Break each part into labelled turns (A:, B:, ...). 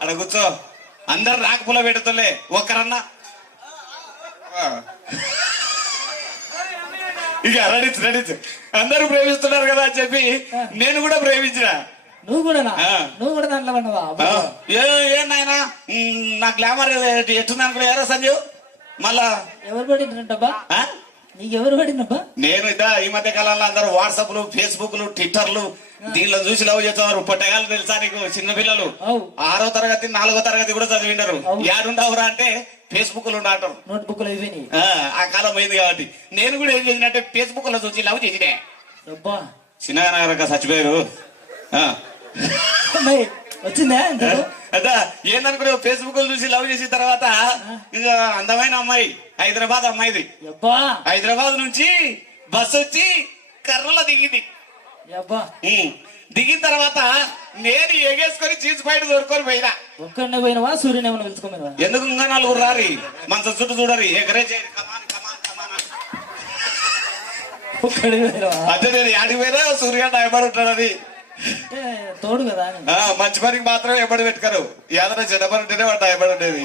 A: ఆడ కూర్చో. అందరు రాక పుల్ల పెడతలే ఒక్కరన్నా. ఇక రెడీచ్ రెడీచ్. అందరూ ప్రేమిస్తున్నారు కదా అని చెప్పి నేను కూడా ప్రేమించిన.
B: నువ్వు కూడా. నువ్వు కూడా దాంట్లో పడినవా?
A: ఏ ఏం నాయన? నా గ్లామర్ ఎట్టుంది అనుకున్నా ఎరా సంజీవ్ మళ్ళా.
B: ఎవరు? నీకు ఎవరు పడినబ్బా
A: నేను ఇదా ఈ మధ్య కాలంలో అందరూ వాట్సాప్లు ఫేస్బుక్లు ట్విట్టర్లు దీనిలో చూసి లవ్ చేస్తున్నారు. పొట్టగాలు తెలుసా నీకు? చిన్న పిల్లలు. ఆరో తరగతి నాలుగో తరగతి కూడా చదివిండరు. యాడుండవురా అంటే ఫేస్బుక్లో అంటారు
B: నోట్ బుక్లు అయిపోయినాయి.
A: ఆ, కాలం పోయింది కాబట్టి. నేను కూడా ఏం చేసినట్టే ఫేస్బుక్లో చూసి లవ్ చేసినే. చిన్నగా నగరక చచ్చిపోయారు.
B: వచ్చిందా?
A: అదా ఏందనుకున్నావు? ఫేస్బుక్లో చూసి లవ్ చేసిన తర్వాత ఇంకా అందమైన అమ్మాయి హైదరాబాద్ అమ్మాయిది. హైదరాబాద్ నుంచి బస్సు వచ్చి కర్రలో దిగింది. దిగిన తర్వాత నేను ఎగేసుకొని చీజ్ బయట దొరుకొని పోయినా.
B: ఒక్కడనే పోయినవా? సూర్యుని ఏమైనా పిలుచుకోమైనవా
A: ఎందుకు ఇంకా నలుగురు రారి? మంచం చుట్టూ చూడరి. ఎగరే చేయరు అదే నేను యాడికి పోయినా? సూర్యగడ్డ ఎబడి ఉంటాడని.
B: అంటే తోడు కదా
A: మంచి పనికి మాత్రం ఎబడి పెట్టుకోరు. ఏదైనా చెడ్డ పని ఉంటేనే వాడు ఎబడి ఉండేది.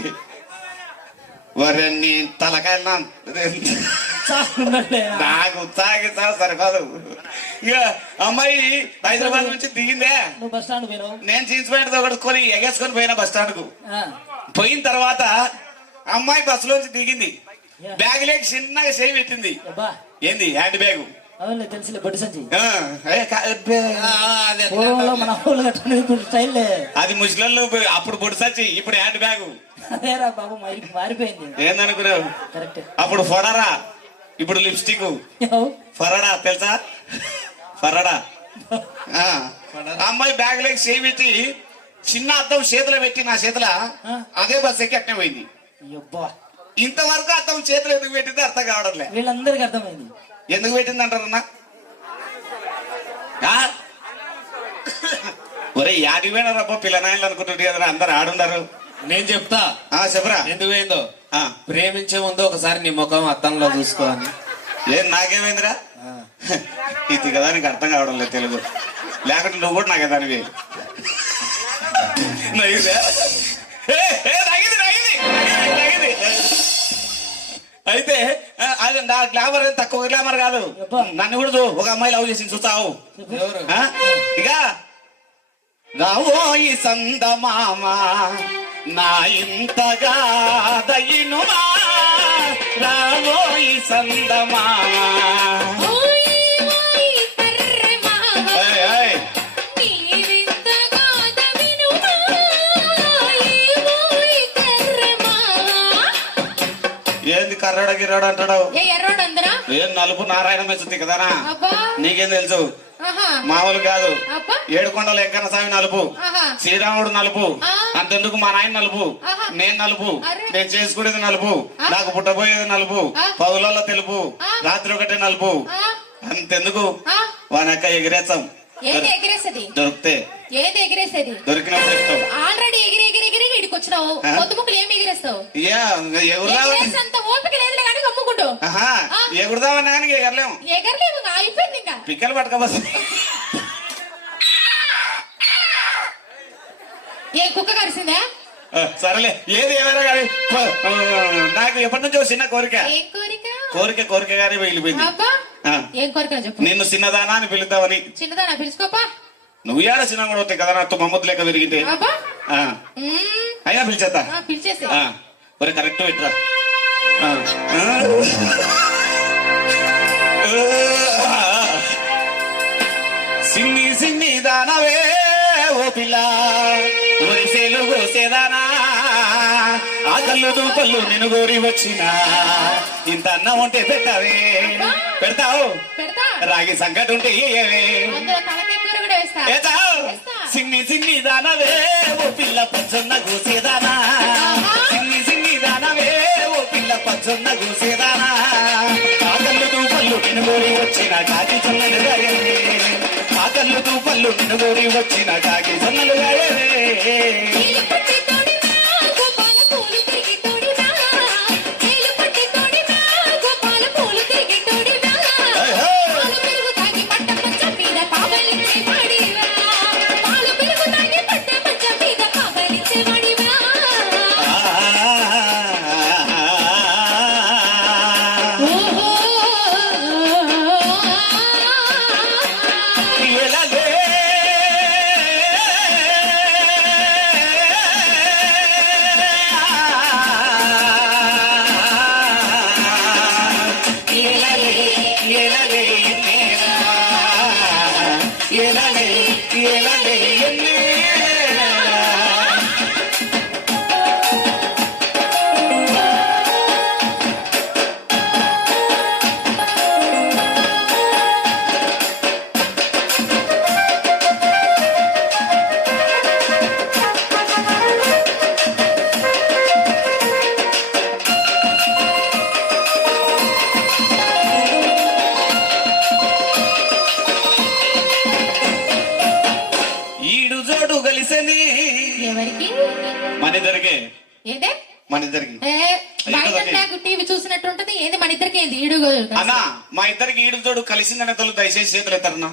A: వరే నీ తలకాయలు. నాకు సరిపోదు. ఇక అమ్మాయి హైదరాబాద్ నుంచి దిగిందే.
B: నువ్వు బస్ స్టాండ్ పోయినావు?
A: నేను జీన్స్ ప్యాంట్ తొగడుకొని ఎగేసుకొని పోయినా బస్
B: స్టాండ్కు
A: పోయిన తర్వాత అమ్మాయి బస్సులోంచి దిగింది. బ్యాగ్ లేక చిన్నగా చేయి పెట్టింది. ఏంది హ్యాండ్ బ్యాగ్?
B: అవునులే తెలుసులే సంచి పూర్వంలో మన ఊళ్ళు ఇప్పుడు
A: అది ముస్లింలు అప్పుడు పొడిసచ్చి ఇప్పుడు హ్యాండ్ బ్యాగ్.
B: అదేరా బాబు మరి మారిపోయింది.
A: ఏందనుకున్నావు?
B: కరెక్ట్.
A: అప్పుడు ఫొరరా ఇప్పుడు లిప్స్టిక్. ఫరడా తెలుసా? ఫరడా. ఆ. అమ్మాయి బ్యాగ్ లేక చేయి పెట్టి చిన్న అద్దం చేతిలో పెట్టి నా చేతుల. అదే బస్ ఎక్కి అట్నే పోయింది.
B: అబ్బా
A: ఇంతవరకు అద్దం చేతిలో ఎందుకు పెట్టిందో అర్థం కావడంలే.
B: వీళ్ళందరికీ అర్థమైంది.
A: ఎందుకు పెట్టింది అంటారన్నా ఆ? ఒరే యాడికి పోయినారబ్బా పిల్లనాయలు అనుకుంటుంటే కదా అందరు ఆడున్నారు
C: నేను చెప్తా.
A: ఆ చెప్పరా.
C: ఎందుకు
A: ఆ.
C: ప్రేమించే ముందు ఒకసారి నీ ముఖం అద్దంలో చూసుకోవాలి
A: ఏం నాకేమైందిరా? ఇది కదా నీకు అర్థం కావడం లేదు తెలుగు. లేకుంటే నువ్వు కూడా నాకే దానివి. ఆ, అది నా గ్లామర్ ఏం తక్కువ గ్లామర్ కాదు. నన్ను కూడా చూ ఒక అమ్మాయి లవ్ చేసి చూస్తావు? ఇక రావోయి సందమామ నా ఇంతగా దయ్యినుమా రావోయి సందమామ
D: ఓయ్
A: కర్రడ గిర్రడ అంటాడు.
D: ఏ
A: నలుపు నారాయణ మెచ్చుంది కదనా నీకేం తెలుసు? మామూలు కాదు. ఏడుకొండల వెంకన్న స్వామి నలుపు శ్రీరాముడు నలుపు. అంతెందుకు మా నాయన నలుపు. నేను నలుపు. నేను చేసుకునేది నలుపు. నాకు పుట్టబోయేది నలుపు.
D: ఆ.
A: పగులలో తెలుపు. రాత్రి ఒకటే నలుపు. అంతెందుకు?
D: ఆ.
A: వాని అక్క ఎగిరేస్తాం. దొరికితే. దొరికినప్పుడు
D: ఆల్రెడీ వచ్చినావు? ఏమి ఎగిరేస్తావు? ఓపిక లేదులే కానీ
A: కానీ ఎగరలేము.
D: ఎగరలేము అయిపోయింది ఇంకా.
A: పిక్కలు
D: ఏ కుక్క కరిసిందా?
A: సరేలే ఏది ఏమైనా కానీ నాకు ఎప్పటి నుంచో చిన్న కోరిక.
D: కోరిక?
A: కోరిక గానీ ఆ.
D: ఏం కోరిక చెప్పు.
A: నిన్ను చిన్నదానా అని పిలుద్దామని.
D: చిన్నదానా పిలుచుకోపా.
A: నువ్వు ఏడ చిన్న కూడా వస్తాయి కదా నాతో మమ్మత్ లెక్క పెరిగితే. అయినా పిలిచేస్తా
D: ఆ, పిలిచేసి
A: ఆ, ఒరే కరెక్ట్ పెట్టరా. సిన్ని సిన్ని దానవే ఓ పిల్ల. ఒరిసేలు కోసేదానా. ఆ కళ్ళు నేను గోరి వచ్చిన. ఇంత అన్నం ఉంటే పెట్టావే పెడతావు?
D: పెడతా.
A: రాగి సంకటి ఉంటే ఇయ్యవే.
D: అందులో
A: సిన్ని సిన్ని దానవే ఓ పిల్ల పచ్చొన్న గోసేదానా. సిన్ని సిన్ని దానవే ఓ పిల్ల పచ్చొన్న గోసేదానా. ఆ తూపళ్ళు నినుగోరి వచ్చిన కాకి జొన్నలు గాయవే ఆ తూపళ్ళు నినుగోరి వచ్చిన కాకి జొన్నలు గాయవే మన ఇద్దరికి?
D: టీవీ చూసినట్టు ఉంటది ఏంది మన ఇద్దరికి ఏంది? ఈడు
A: అన్నా మా ఇద్దరికి ఈడు తోడు కలిసిందనే తోలు దయచేసి చేతులు ఎత్తారన్నా.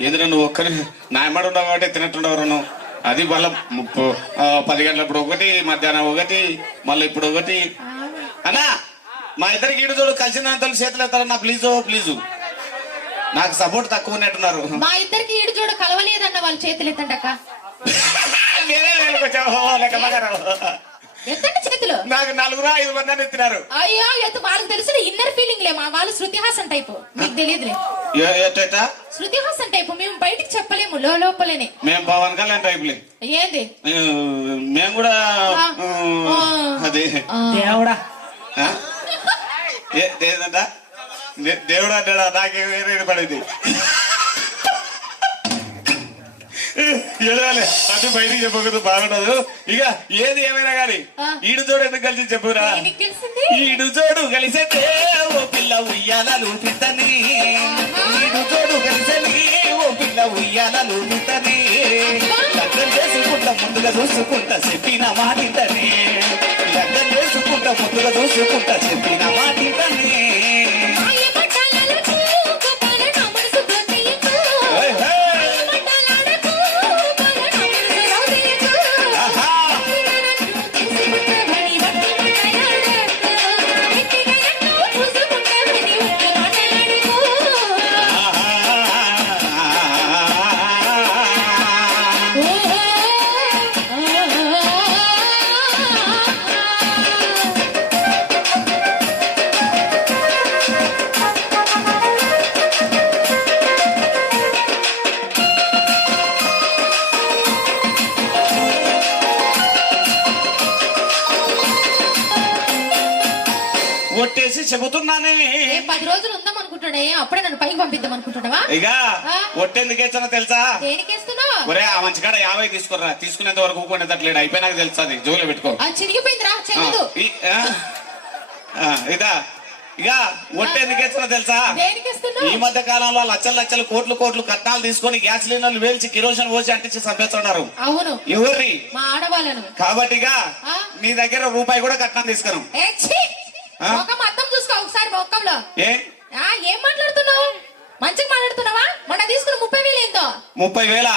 A: ఎందుకంటే నువ్వు ఒక్కరి నాయమడు ఉండవు కాబట్టి నువ్వు. అది మళ్ళీ పది గంటలప్పుడు ఒకటి మధ్యాహ్నం ఒకటి మళ్ళీ ఇప్పుడు ఒకటి. అన్నా మా ఇద్దరికి ఈడు తోడు కలిసిందనే తోలు చేతులు ఎత్తారన్నా ప్లీజు ప్లీజు. నాకు సపోర్ట్ తక్కువ ఉన్నట్టున్నారు.
D: మా ఇద్దరికి ఈడు చూడ కలవలేదన్న వాళ్ళ చేతులు ఎత్తండక్క.
A: వేరే
D: ఎత్తండి చేతులు?
A: నాకు నలుగురు ఐదు మంది ఎత్తినారు.
D: అయ్యో ఎత్తు వాళ్ళకి తెలుసు ఇన్నర్ ఫీలింగ్ లే మా వాళ్ళు శృతి హాసన్ టైప్. మీకు తెలియదులే.
A: ఏ- ఎట్టేట
D: శృతి హాసన్ టైప్. మేము బయటికి చెప్పలేము లో లోపలేనే.
A: మేము పవన్ కళ్యాణ్ టైపులే.
D: ఏంది?
A: ఆ, మేము కూడా అది.
D: ఆ,
B: దేవుడా.
A: ఏదంట దేవుడు అంటాడా? నాకే వేరే పడింది. ఏడవాలి అది బయటికి చెప్పకూడదు బాగుండదు. ఇక ఏది ఏమైనా కానీ. ఈడు జోడు ఎందుకు కలిసి చెప్పురా? ఈడు జోడు కలిసేతే ఓ పిల్ల ఉయ్యాలలు పిత్తని ఈడు జోడు కలిసని ఓ పిల్ల ఉయ్యాలలు పిత్తని లగ్నం చేసుకుంటా ముందుగా చూసుకుంటా చెప్పిన మాటింటని. లగ్నం చేసుకుంటా ముందుగా చూసుకుంటా చెప్పిన మాటింటని. ఒట్టేసి చెబుతున్నానే.
D: పది రోజులు ఉందాం అనుకుంటున్నా అప్పుడే నన్ను పైకి పంపిద్దాం అనుకుంటున్నావా?
A: ఇక ఒట్టెందుకు వేస్తానో తెలుసా?
D: దేనికేస్తున్నావు?
A: ఒరే ఆ మంచి కాడ యాభై తీసుకురా తీసుకునేంత వరకు ఊరుకునేటట్లేడు అయిపోయినాక జోలో పెట్టుకో.
D: అది చిరిగిపోయిందిరా. చెల్లదు
A: ఆ? ఆ, ఇదా. ఇక ఒట్టెందుకు వేస్తానో తెలుసా ఈ మధ్య కాలంలో లక్షల లక్షలు కోట్లు కోట్లు కట్నాలు తీసుకొని గ్యాస్ సిలిండర్లు వేల్చి కిరోషన్ పోసి అంటించి చంపేస్తున్నారు.
D: అవును.
A: ఎవరి
D: మా ఆడవాళ్ళను.
A: కాబట్టి ఇక
D: ఆ?
A: నీ దగ్గర రూపాయి కూడా కట్నం! ఆ?
D: ముఖం అర్థం చూసుకో ఒకసారి ముఖంలో.
A: ఏ?
D: మాట్లాడుతున్నావు? మంచిగా మాట్లాడుతున్నావా? తీసుకున్న ముప్పై వేలు ఏందో?
A: ముప్పై వేల.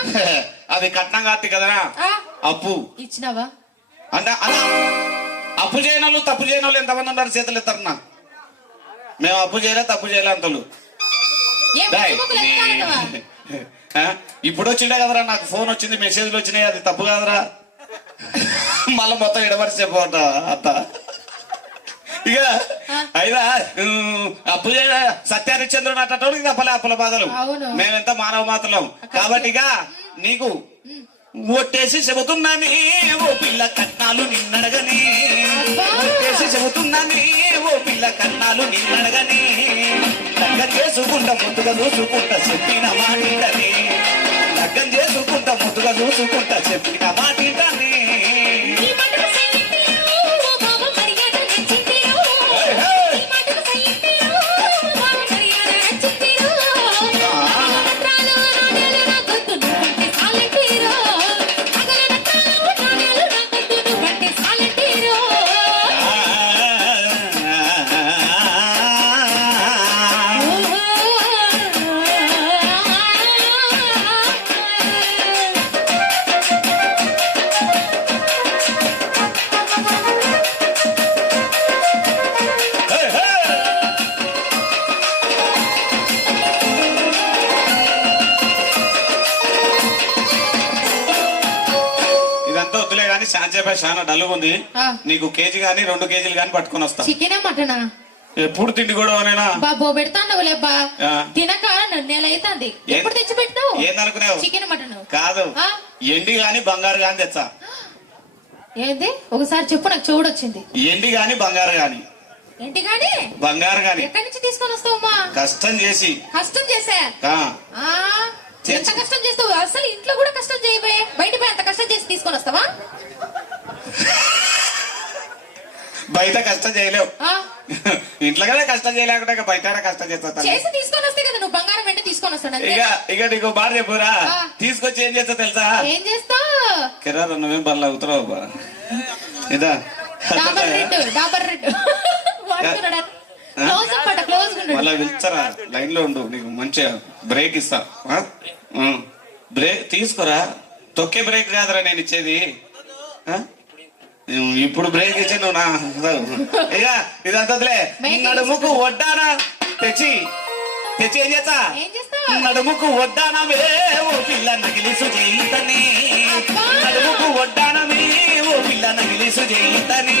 A: అది కట్నం కాదు కదా అప్పు.
D: ఇచ్చినావా?
A: అంటే అలా అప్పు చేయని వాళ్ళు తప్పు చేయని వాళ్ళు ఎంతమంది ఉన్నారు? చేతులు ఎత్తారన్నా మేము అప్పు చేయలే తప్పు చేయలే అంతలు? నీ-? ఇప్పుడు వచ్చిండే కదరా నాకు. ఫోన్ వచ్చింది మెసేజ్లు వచ్చినాయి. అది తప్పు కాదురా. మళ్ళీ మొత్తం ఇడమరిచి చెప్పట అత్త? ఇక అయినా అప్పు చేయ సత్యారిచంద్రుడు అట్టటోడికి తప్పలే అప్పుల బాధలు. మేమెంత మానవ మాతలం. కాబట్టి నీకు ఒట్టేసి చెబుతున్నాని ఓ పిల్ల కట్నాలు నిన్నడగని. ఒట్టేసి చెబుతున్నాని ఓ పిల్ల కట్నాలు నిన్నడగని. లగ్గం చేసుకుంటా ముద్దుగా చూసుకుంటా చెప్పిన మాటింటని లగ్గం చేసుకుంటా ముద్దుగా చూసుకుంటా చెప్పిన మాటింటని శాంచేపై చాలా డల్లుగా ఉంది. నీకు కేజీ గానీ రెండు కేజీలు గానీ పట్టుకొని వస్తా.
D: చికెనే మటనా?
A: ఎప్పుడు తిండి కూడా
D: బాబో పెడతాండవు లేబ్బా. తినక నెల అవుతుంది ఎప్పుడు తెచ్చి పెట్టినావు?
A: ఏందనుకునేవు
D: చికెన్ మటన్.
A: కాదు? ఎండి గాని బంగారు గాని తెచ్చా?
D: ఏంది? ఒకసారి చెప్పు నాకు చూడొచ్చింది
A: ఎండి గాని బంగారు గాని.
D: ఏంటి గాని?
A: బంగారు గాని.
D: ఎక్కడి నుంచి తీసుకొని వస్తావమ్మా?
A: కష్టం చేసి.
D: కష్టం చేసా? ఎంత కష్టం చేస్తావు? అసలు ఇంట్లో కూడా కష్టం చేయబోయే? బయట పోయి అంత కష్టం చేసి తీసుకొని వస్తావా?
A: బయట కష్టం చేయలేవు? ఇంట్లో కదా కష్టం చేయలేకుండా బయట కష్టం చేస్తా.
D: చేసి తీసుకొని వస్తే కదా నువ్వు బంగారం వెండి తీసుకొని అంతే.
A: ఇక ఇక నీకు బాగా చెప్పురా. తీసుకొచ్చి ఏం చేస్తా తెలుసా?
D: ఏం చేస్తావు?
A: కిరారా నువ్వేం బల్ల అవుతున్నావు ఇదా.
D: Dabur red Dabur red.
A: మళ్ళా పిలిచారా లైన్లో ఉండు నీకు మంచిగా బ్రేక్ ఇస్తా. బ్రేక్ తీసుకురా? తొక్కే బ్రేక్ కాదురా నేను ఇచ్చేది? ఇప్పుడు బ్రేక్ ఇచ్చే నువ్వు నా ఇక ఇదంతలే నడుముకు వడ్డానా? తెచ్చి. తెచ్చి ఏం చేస్తా? నడుముకు వడ్డానమే ఓ పిల్ల నగిలిసు చేయితని! నడుముకు వడ్డానమే ఓ పిల్ల నగిలిసు చేయితని